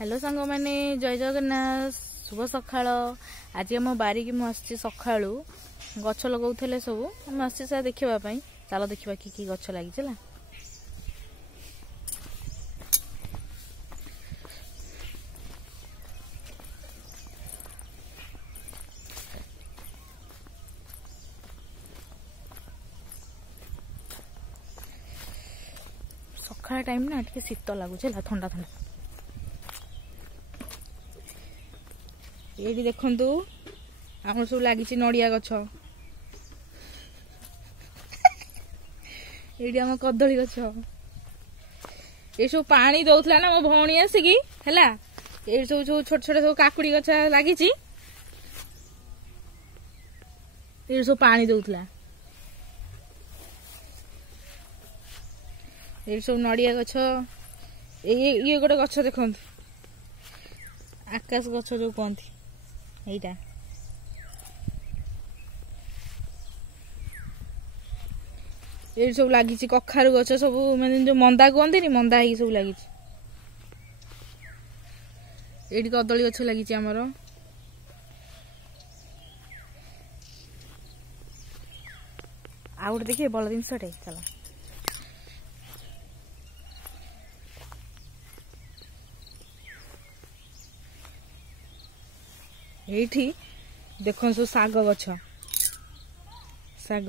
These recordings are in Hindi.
हेलो सांग मैंने जय जगन्नाथ शुभ सकाळ। आज आम बारी की मुझे सका गछ लगाऊे सब आम आसा देखा चलो देखा कि गछ लगी। सकाळ टाइम ना टे शीत लगुच ठंडा ठंडा। ये देखु आम सब लगी नड़िया गछ ये आम कदली गछ ये सब पानी दौला ना मो भौणी आसिकी है ये सब छोट छोट सब काकुड़ी गछ लगी ये सब पानी दौला ये सब नड़िया गछ ये गोटे गछ देखु आकाश गछ जो कहती यहीटा ये सब लगी कखारु गछ सब मैंने जो मंदा कहते मंदा ही सब लगी ये कदली गछ लगी आमर आ गए देखिए बड़ जिनसटे चलो ये देख सब साग गछ साग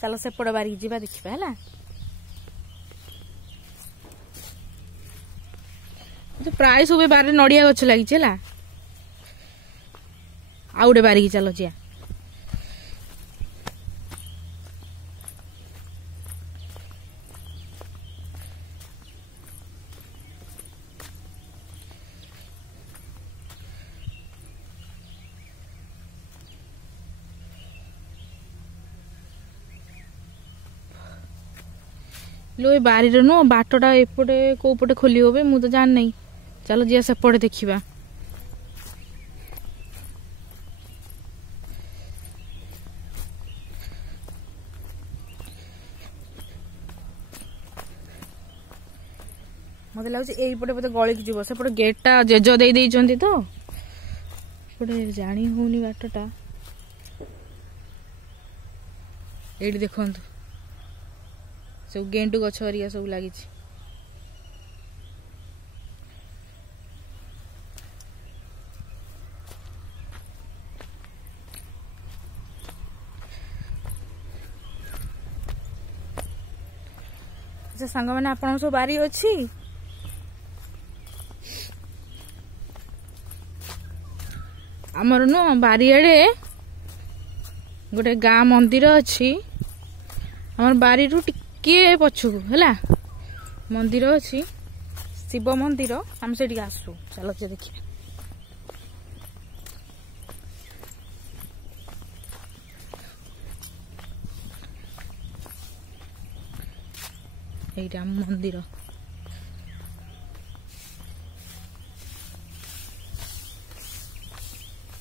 चलो सेपट बारिक जीवा देखा है प्राय सब बारे नड़िया गछ लगी आउ गए बारिक चलो जा लो ये बारी नु बाटटा एपटे को पटे खोली होबे मु तो जान नहीं। चलो जी सेपटे देखिबा मते लागु एपटे पते गळिक जीव सेपटे गेटटा जेज दे देइचंती तो पटे जानी होनी बाटटा एडी देखंतु सब गेंडु गछ हरिया सब लगी अच्छा सांग मैंने आप सब बारी अच्छी आमर नु बारियाड़े गोटे गाँ मंदिर अच्छी आमर बारी रू किए पछकू है मंदिर अच्छी शिव मंदिर आम से आसू चलो जे देखिए यही आम मंदिर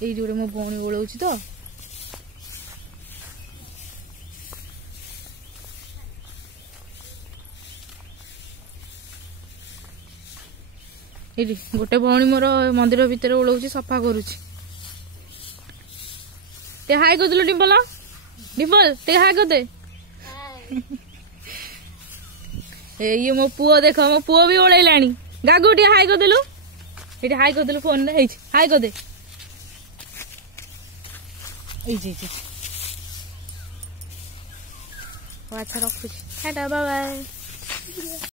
ये गोटे मो भौणी ओलौची तो गोटे भौणी मोर मंदिर भितर ओलौची सफा करुची ते हाय कर दिलु डिम्पल डिम्पल ते हाय कर दे ये मो पुओ देख मो पुओ भी ओलैलानी गागु टे हाय कर दिलु एटी हाय कर दिलु फोन रे हाय कर दे अच्छा रखुची टाटा बाय बाय।